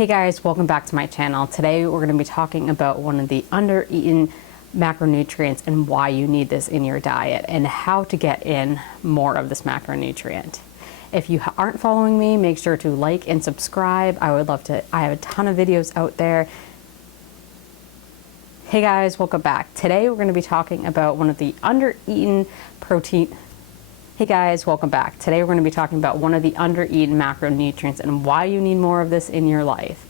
Hey guys, welcome back to my channel. Today we're going to be talking about one of the under-eaten macronutrients and why you need this in your diet and how to get in more of this macronutrient. If you aren't following me, make sure to like and subscribe. I would love to. I have a ton of videos out there. Hey guys, welcome back. Today we're going to be talking about one of the under-eaten protein. Hey guys, welcome back. Today we're going to be talking about one of the under-eaten macronutrients and why you need more of this in your life.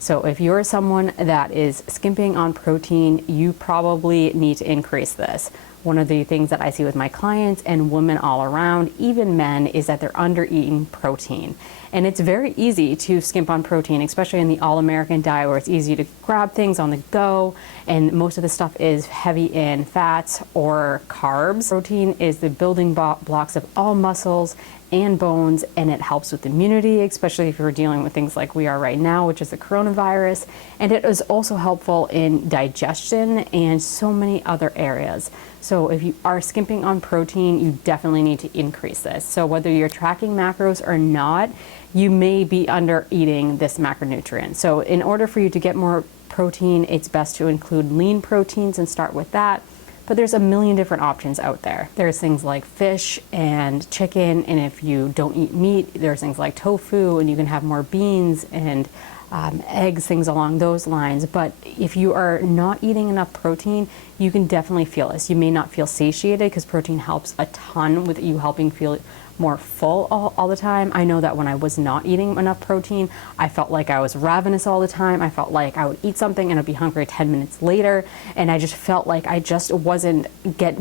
So if you're someone that is skimping on protein, you probably need to increase this. One of the things that I see with my clients and women all around, even men, is that they're under-eating protein. And it's very easy to skimp on protein, especially in the all-American diet where it's easy to grab things on the go, and most of the stuff is heavy in fats or carbs. Protein is the building blocks of all muscles and bones, and it helps with immunity, especially if you're dealing with things like we are right now, which is the coronavirus. And it is also helpful in digestion and so many other areas. So if you are skimping on protein, you definitely need to increase this. So whether you're tracking macros or not, you may be under eating this macronutrient. So in order for you to get more protein, it's best to include lean proteins and start with that. But there's a million different options out there. There's things like fish and chicken, and if you don't eat meat, there's things like tofu, and you can have more beans and eggs, things along those lines. But if you are not eating enough protein, you can definitely feel this. You may not feel satiated because protein helps a ton with you helping feel more full all the time. I know that when I was not eating enough protein, I felt like I was ravenous all the time. I felt like I would eat something and I'd be hungry 10 minutes later, and I just felt like I just wasn't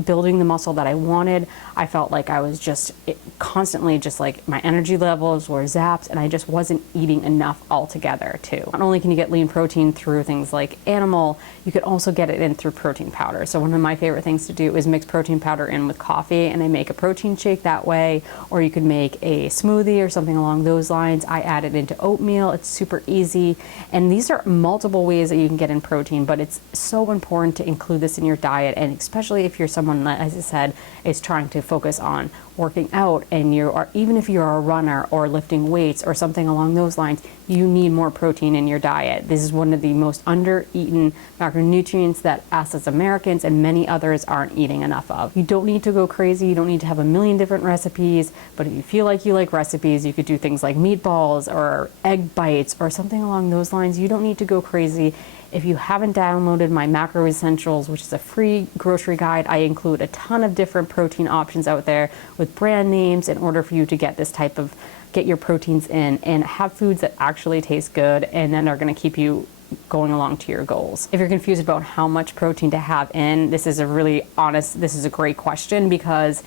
building the muscle that I wanted. I felt like I was just constantly just like my energy levels were zapped, and I just wasn't eating enough altogether too. Not only can you get lean protein through things like animal, you could also get it in through protein powder. So one of my favorite things to do is mix protein powder in with coffee, and I make a protein shake that way. Or you could make a smoothie or something along those lines. I add it into oatmeal. It's super easy. And these are multiple ways that you can get in protein, but it's so important to include this in your diet. And especially if you're someone that, as I said, is trying to focus on working out, and even if you're a runner or lifting weights or something along those lines, you need more protein in your diet. This is one of the most under-eaten macronutrients that us as Americans and many others aren't eating enough of. You don't need to go crazy. You don't need to have a million different recipes, but if you feel like you like recipes, you could do things like meatballs or egg bites or something along those lines. You don't need to go crazy. If you haven't downloaded my Macro Essentials, which is a free grocery guide, I include a ton of different protein options out there with brand names in order for you to get get your proteins in and have foods that actually taste good and then are going to keep you going along to your goals. If you're confused about how much protein to have in, this is a great question, because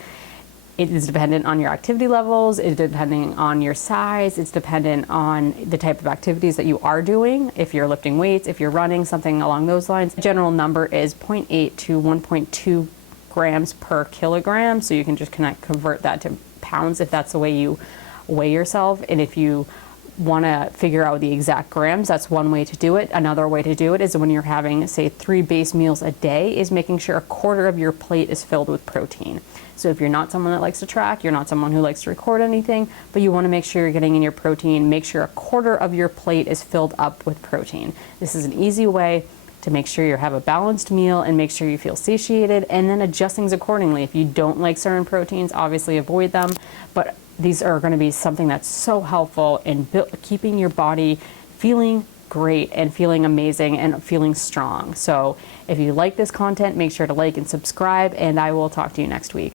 it is dependent on your activity levels, it's depending on your size, it's dependent on the type of activities that you are doing. If you're lifting weights, if you're running, something along those lines. The general number is 0.8 to 1.2 grams per kilogram. So you can just convert that to pounds if that's the way you weigh yourself. And if you want to figure out the exact grams, that's one way to do it. Another way to do it is when you're having, say, 3 base meals a day, is making sure a quarter of your plate is filled with protein. So if you're not someone that likes to track, you're not someone who likes to record anything, but you want to make sure you're getting in your protein, make sure a quarter of your plate is filled up with protein. This is an easy way to make sure you have a balanced meal and make sure you feel satiated, and then adjust things accordingly. If you don't like certain proteins, obviously avoid them, but these are going to be something that's so helpful in keeping your body feeling great and feeling amazing and feeling strong. So if you like this content, make sure to like and subscribe, and I will talk to you next week.